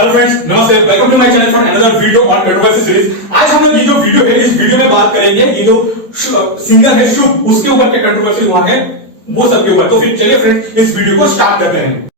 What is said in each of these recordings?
Hello friends, नमस्ते, welcome to my channel for another video on controversy series. आज हम लोग ये जो वीडियो है इस वीडियो में बात करेंगे ये जो सिंगर है शुभ, उसके ऊपर क्या कंट्रोवर्सी हुआ है वो सबके ऊपर। तो फिर चलिए फ्रेंड्स इस वीडियो को स्टार्ट करते हैं।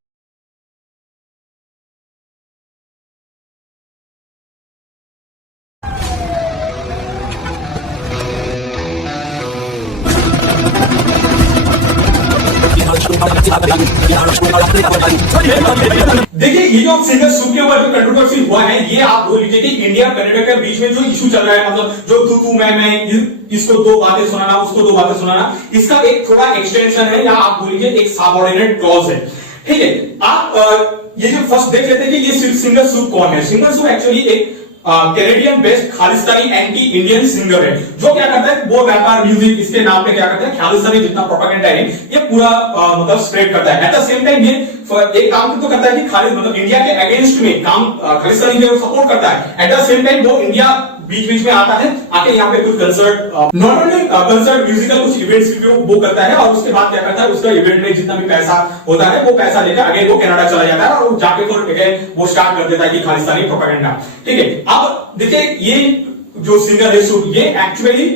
देखिए ये जो सिंगर शुभ के ऊपर जो कंट्रोवर्सी हुआ है ये आप बोल लीजिए कि इंडिया कनाडा के बीच में जो इशू चल रहा है, मतलब जो तू मैं इसको दो बातें सुनाना उसको दो बातें सुनाना, इसका एक थोड़ा एक्सटेंशन है या आप बोल लीजिए एक सबऑर्डिनेट क्लॉज है। ठीक है, आप ये जो फर्स्ट देख लेते हैं कि ये सिंगर शुभ कौन है। सिंगर शुभ एक्चुअली एक Canadian based Khalistani anti Indian singer है जो क्या करता है वो व्यापार म्यूजिक इसके नाम पे क्या करता है खालिस्तानी जितना प्रोपेगेंडा है ये पूरा मतलब स्प्रेड करता है। एट द सेम टाइम ये एक काम तो करता है कि खालिद मतलब इंडिया के अगेंस्ट में काम खालिस्तानी के सपोर्ट करता है। एट द सेम टाइम वो इंडिया बीच में आता है, आके यहाँ पे कुछ कंसर्ट नॉर्मली कंसर्ट म्यूजिकल कुछ इवेंट्स भी वो करता है और उसके बाद क्या करता है उसका इवेंट में जितना भी पैसा होता है वो पैसा लेकर अगेन वो कनाडा चला जाता है और जाके वो स्टार्ट कर देता है कि खालिस्तानी प्रोपेगेंडा। ठीक है, अब देखिए ये जो सिंगर है शुभ ये एक्चुअली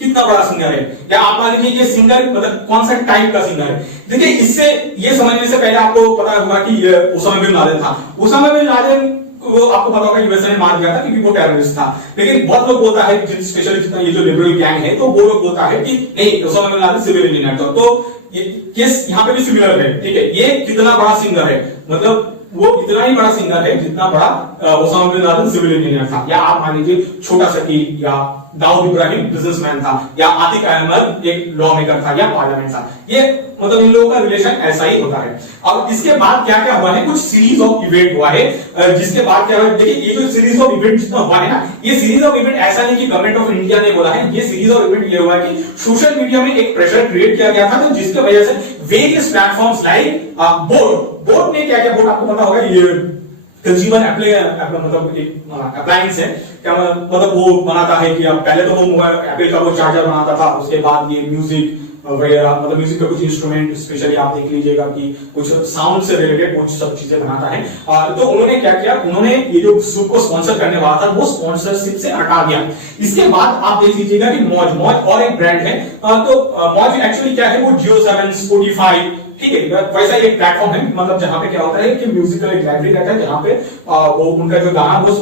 कितना बड़ा सिंगर है या आप मान लीजिए ये सिंगर मतलब कौन सा टाइप का सिंगर है। देखिए इससे ये समझने से पहले आपको पता होगा कि ये उसामा बिन लादेन था। उसामा बिन लादेन वो आपको पता होगा यूएसए ने मार दिया था क्योंकि वो टेररिस्ट था। लेकिन बहुत लोग बोलता है स्पेशली जितना ये जो लिबरल गैंग है तो वो लोग बोलता है कि नहीं Osama bin Laden civil engineer था। तो ये केस यहाँ पे भी सिमिलर है। ठीक है, ये कितना बड़ा सिंगर है मतलब वो इतना ही बड़ा सिंगर है जितना बड़ा Osama bin Laden civil engineer था, या आप मान लीजिए छोटा शकील या दाऊद इब्राहिम बिजनेसमैन था या आतिक अहमद एक लॉ मेकर था या पार्लियामेंट था। ये मतलब इन लोगों का रिलेशन ऐसा ही होता है। अब इसके बाद क्या क्या हुआ है, कुछ सीरीज ऑफ इवेंट हुआ है जिसके बाद क्या हुआ। देखिए ये जो सीरीज ऑफ इवेंट जितना हुआ है ना, ये सीरीज ऑफ इवेंट ऐसा नहीं कि गवर्नमेंट ऑफ इंडिया ने बोला है, ये सीरीज ऑफ इवेंट ये हुआ है कि सोशल मीडिया में एक प्रेशर क्रिएट किया गया था तो जिसकी वजह से वेरियस प्लेटफॉर्म्स लाइक बोर्ड ने क्या बोर्ड आपको पता होगा ये कंज्यूमर मतलब एक अप्लायंस है क्या मतलब वो बनाता है कि अब पहले तो वो एप्पल का वो चार्जर बनाता था, उसके बाद ये म्यूजिक वगैरह मतलब म्यूजिक का कुछ इंस्ट्रूमेंट स्पेशली आप देख लीजिएगा कि कुछ साउंड से रिलेटेड कुछ सब चीजें बनाता है। तो उन्होंने क्या किया, उन्होंने ये जो शुभ को स्पॉन्सर करने वाला था वो स्पॉन्सरशिप से हटा दिया। इसके बाद आप देख लीजिएगा कि मौज और एक ब्रांड है। तो मौज एक्चुअली क्या है वो जियो7 स्पॉटिफाई ठीक है वैसा एक प्लेटफॉर्म है मतलब जहां पे क्या होता है कि म्यूजिकल एक लाइब्रेरी रहता है जहां पे वो उनका जो गाना वो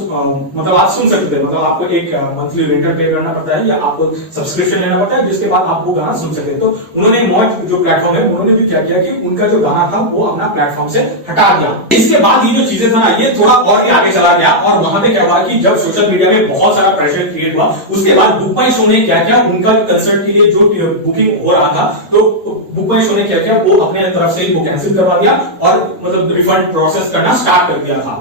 मतलब आप सुन सकते हैं। मतलब आपको एक मंथली रेंटल पे करना पड़ता है या आपको सब्सक्रिप्शन लेना पड़ता है जिसके बाद आप वो गाना सुन सकते हैं। तो उन्होंने मौज जो प्लेटफॉर्म है उन्होंने भी क्या किया कि उनका जो गाना था वो अपना प्लेटफॉर्म से हटा दिया। इसके बाद ये जो चीजें था ना ये थोड़ा और भी आगे चला गया और वहां पे क्या हुआ कि जब सोशल मीडिया में बहुत सारा प्रेशर क्रिएट हुआ उसके बाद बुक माई शो ने क्या किया, उनका कंसर्ट के लिए जो बुकिंग हो रहा था तो बुक माई शो ने क्या किया वो अपने तरफ से वो कैंसिल करवा दिया और मतलब रिफंड प्रोसेस करना स्टार्ट कर दिया था।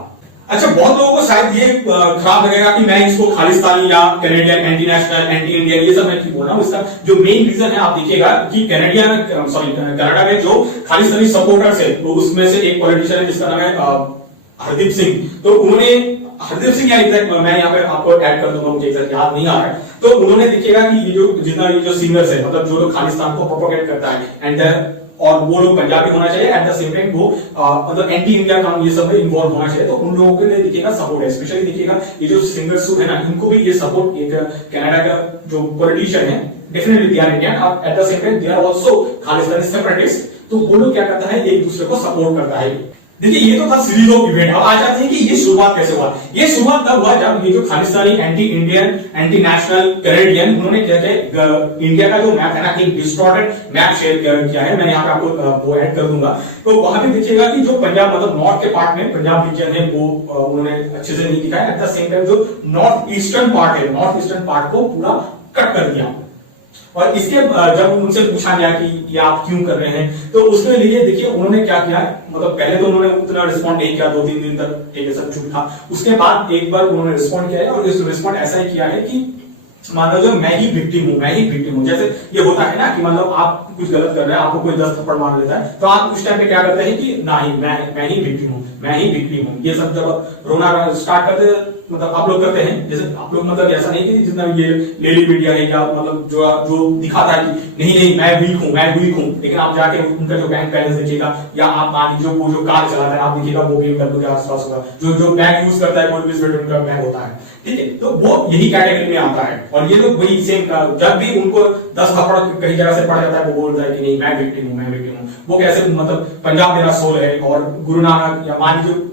अच्छा, बहुत लोगों को शायद ये खराब लगेगा कि मैं इसको खालिस्तानी या Canadian anti national anti Indian ये सब मैं क्यों बोल रहा हूं। इसका जो मेन रीजन है आप देखिएगा कि कनाडा में जो खालिस्तानी सपोर्टर्स है तो उसमें से एक पॉलिटिशियन है जिसका नाम है हरदीप सिंह। तो उन्होंने हरदीप सिंह या एग्जैक्ट मैं यहाँ पे आपको ऐड कर दूंगा, मुझे एग्जैक्ट याद नहीं आ रहा है। तो उन्होंने देखिएगा कि ये जो जितना ये जो सिंगर्स है मतलब जो लोग खालिस्तान को प्रोपोगेट करता है एंड और वो लोग पंजाबी होना चाहिए एट द सेम टाइम वो मतलब एंटी इंडिया काम ये सब में इन्वॉल्व होना चाहिए। तो उन लोगों के लिए देखिएगा सपोर्ट है। स्पेशली देखिएगा ये जो सिंगर्स है ना इनको भी ये सपोर्ट एक कनाडा का जो पॉलिटिशियन है डेफिनेटली दे आर इंडियन और at the same time they are also Khalistani separatist. तो वो लोग क्या करता है एक दूसरे को सपोर्ट करता है। देखिए ये तो था सीरीज ऑफ इवेंट। अब आ जाते हैं कि ये शुरुआत कैसे हुआ। ये शुरुआत तब हुआ जब ये जो Khalistani anti Indian anti national Canadian उन्होंने क्या किया इंडिया का जो मैप है ना एक डिस्टॉर्टेड मैप शेयर किया है। मैं यहाँ पे आपको वो ऐड कर दूंगा। तो वहां पे देखिएगा कि जो पंजाब मतलब नॉर्थ के पार्ट में पंजाब रीजन है वो उन्होंने अच्छे से नहीं दिखाया। एट द सेम टाइम जो नॉर्थ ईस्टर्न पार्ट है नॉर्थ ईस्टर्न पार्ट को पूरा कट कर दिया। और इसके जब उनसे पूछा गया कि ये आप क्यों कर रहे हैं तो उसके लिए देखिए उन्होंने क्या किया मतलब पहले तो उन्होंने उतना रिस्पॉन्ड नहीं किया 2-3 दिन तक ठीक है सब चुप था। उसके बाद एक बार उन्होंने रिस्पॉन्ड किया है और इस रिस्पॉन्ड ऐसा ही किया है कि मान लो मैं ही विक्टिम हूं। जैसे ये होता है ना कि मतलब आप कुछ गलत कर रहे हैं आपको कोई 10 थप्पड़ मार लेता है तो आप उस टाइम पे क्या करते हैं कि नहीं मैं ही विक्टिम हूं ये सब जब रोना स्टार्ट करते मतलब आप लोग करते हैं, जैसे आप लोग मतलब ऐसा नहीं कि जितना ये लेडी मीडिया है या मतलब जो दिखाता है कि नहीं मैं वीक हूं, लेकिन आप जाके उनका जो बैंक बैलेंस देखिएगा या आप मान लीजिए वो जो कार चलाता है आप देखिएगा वो BMW के आसपास होगा, जो बैंक यूज करता है कोई भी स्टूडेंट का बैंक होता है, ठीक है, तो वो यही कैटेगरी में आता है। और ये लोग वही सेम, जब भी उनको 10 थप्पड़ कहीं जगह से पड़ जाता है वो बोलता है कि नहीं मैं विक्टिम हूं। वो कैसे मतलब पंजाब मेरा सोल है, और गुरु नानक या मान लीजिए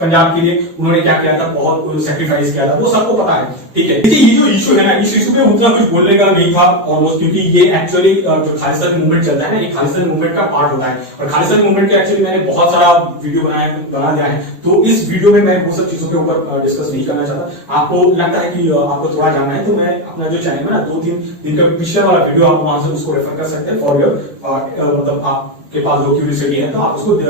पंजाब के लिए उन्होंने क्या किया था, बहुत सेक्रीफाइस किया था, वो सबको पता है, ठीक है। देखिए ये जो इशू है ना, इस इशू पे उतना कुछ बोलने का नहीं था ऑलमोस्ट, क्योंकि ये एक्चुअली जो खालिस्तान मूवमेंट चलता है ना, ये खालिस्तान मूवमेंट का पार्ट होता है, और खालिस्तान मूवमेंट के एक्चुअली मैंने बहुत सारा वीडियो बना दिया है, तो इस वीडियो में मैं वो सब चीजों के ऊपर डिस्कस नहीं करना चाहता। आपको लगता है कि आपको थोड़ा जानना है तो मैं अपना जो चैनल है ना 2-3 दिन का पिछले वाला वीडियो आप वहां से उसको रेफर कर सकते हैं फॉर योर मतलब आपके पास जो क्यूरियोसिटी है तो आप उसको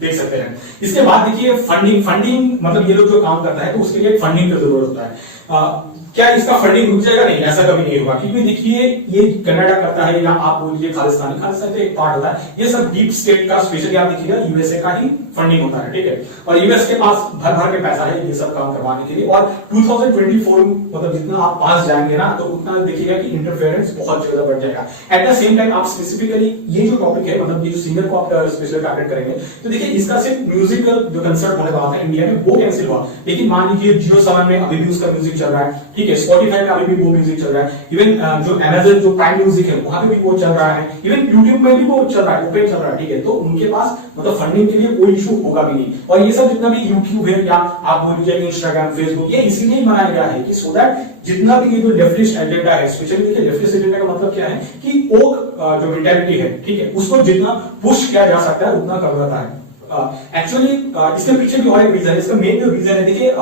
देख सकते हैं। इसके बाद देखिए फंडिंग मतलब ये लोग जो काम करता है तो उसके लिए फंडिंग की जरूरत होता है। क्या इसका फंडिंग रुक जाएगा? नहीं, ऐसा कभी नहीं होगा, क्योंकि देखिए ये कनाडा करता है या आप बोलिए खालिस्तान का एक पार्ट होता है, ये सब डीप स्टेट का, स्पेशली आप देखिएगा यूएसए का ही फंडिंग होता है, ठीक है। और यूएस के पास भर के पैसा है ये सब काम करवाने के लिए, और 2024 मतलब जितना आप पास जाएंगे ना तो उतना देखिएगा कि इंटरफेरेंस बहुत ज्यादा बढ़ जाएगा। एट द सेम टाइम आप स्पेसिफिकली ये जो टॉपिक है मतलब ये जो सिंगर को आप स्पेशली टारगेट करेंगे तो देखिए इसका सिर्फ म्यूजिकल जो कंसर्ट होने वाला था इंडिया में वो कैंसिल हुआ, लेकिन मान लीजिए जियो सावन में अभी भी उसका म्यूजिक चल रहा है, ठीक है, स्पॉटिफाई में अभी भी वो म्यूजिक चल रहा है, इवन जो अमेज़न जो प्राइम म्यूजिक है वहां पे भी वो चल रहा है, इवन यूट्यूब में भी वो चल रहा है, ओपन चल रहा है, ठीक है। तो उनके पास मतलब फंडिंग के लिए कोई इशू होगा भी नहीं। और ये सब जितना भी यूट्यूब है या आप बोल लीजिए इंस्टाग्राम, फेसबुक, ये इसीलिए बनाया गया है कि सो दैट जितना भी ये जो लेफ्टिस्ट एजेंडा है, स्पेशली देखिए लेफ्टिस्ट एजेंडा का मतलब क्या है कि ओक जो मेंटालिटी है, ठीक है, उसको जितना पुश किया जा सकता है उतना कर जाता है। एक्चुअली इसके पीछे भी और एक रीजन है, इसका मेन जो रीजन है देखिए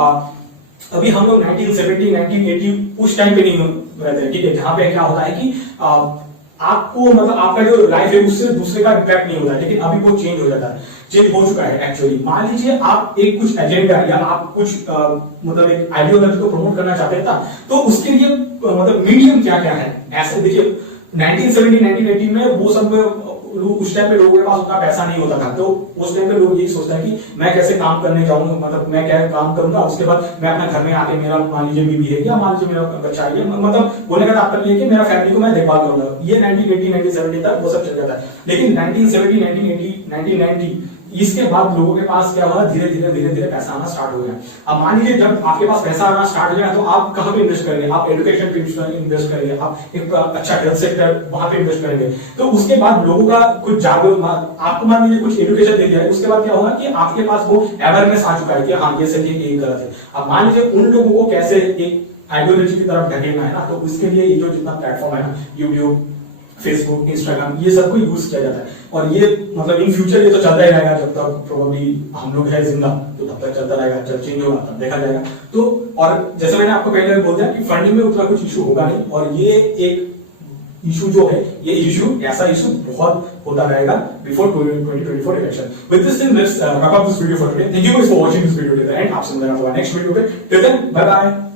अभी हम लोग 1970 1980 उस टाइम पे नहीं रहते हैं, ठीक है, जहां पे क्या होता है कि आपको मतलब आपका जो लाइफ है उससे दूसरे का इम्पैक्ट नहीं होता है, लेकिन अभी वो चेंज हो जाता है, चेंज हो चुका है एक्चुअली। मान लीजिए आप एक कुछ एजेंडा या आप कुछ मतलब एक आइडियोलॉजी को प्रमोट करना चाहते हैं तो उसके लिए मतलब मीडियम क्या क्या है। ऐसे देखिए 1970 1980 में वो सब उस टाइम पे लोगों के पास उतना पैसा नहीं होता था, तो उस टाइम पे लोग यही सोचते हैं कि मैं कैसे काम करने जाऊंगा, मतलब मैं क्या काम करूंगा, उसके बाद मैं अपना घर में आके मेरा मान लीजिए बीवी है या मान लीजिए मेरा बच्चा है, मतलब बोलने का तात्पर्य है कि मेरा फैमिली को मैं देखभाल करूंगा। ये 1980 1970 तक वो सब चल जाता है, लेकिन 1970 1980 1990 इसके बाद लोगों के पास क्या हुआ, धीरे धीरे पैसा आना स्टार्ट हो गया। अब मान लीजिए जब आपके पास पैसा आना स्टार्ट हो गया तो आप कहां पे इन्वेस्ट करेंगे, आप एजुकेशन पे इन्वेस्ट करेंगे, आप एक अच्छा हेल्थ सेक्टर वहां पे इन्वेस्ट करेंगे। तो उसके बाद लोगों का कुछ जागरूक, आपको मान लीजिए कुछ एजुकेशन दे दिया, उसके बाद क्या होगा कि आपके पास वो अवेयरनेस आ चुका है कि हाँ ये सही है, ये गलत है। अब मान लीजिए उन लोगों को कैसे एक आइडियोलॉजी की तरफ ढकेलना है ना, तो उसके लिए ये जो जितना प्लेटफॉर्म है ना, यूट्यूब, फेसबुक, इंस्टाग्राम, ये सबको यूज किया जाता है। और ये मतलब इन फ्यूचर ये तो चलता ही रहेगा, जब तक प्रोबेबली हम लोग है जिंदा तो तब तक चलता रहेगा, जब चेंज होगा तब देखा जाएगा। तो और जैसे मैंने आपको पहले बोल दिया कि फंडिंग में उतना कुछ इशू होगा नहीं, और ये एक इशू जो है, ये इशू ऐसा इशू बहुत होता रहेगा before 2024 election. With this thing let's wrap up this video for today. Thank you guys for watching this video till the end. आपसे मिलेंगे नेक्स्ट वीडियो पे। Till then bye bye.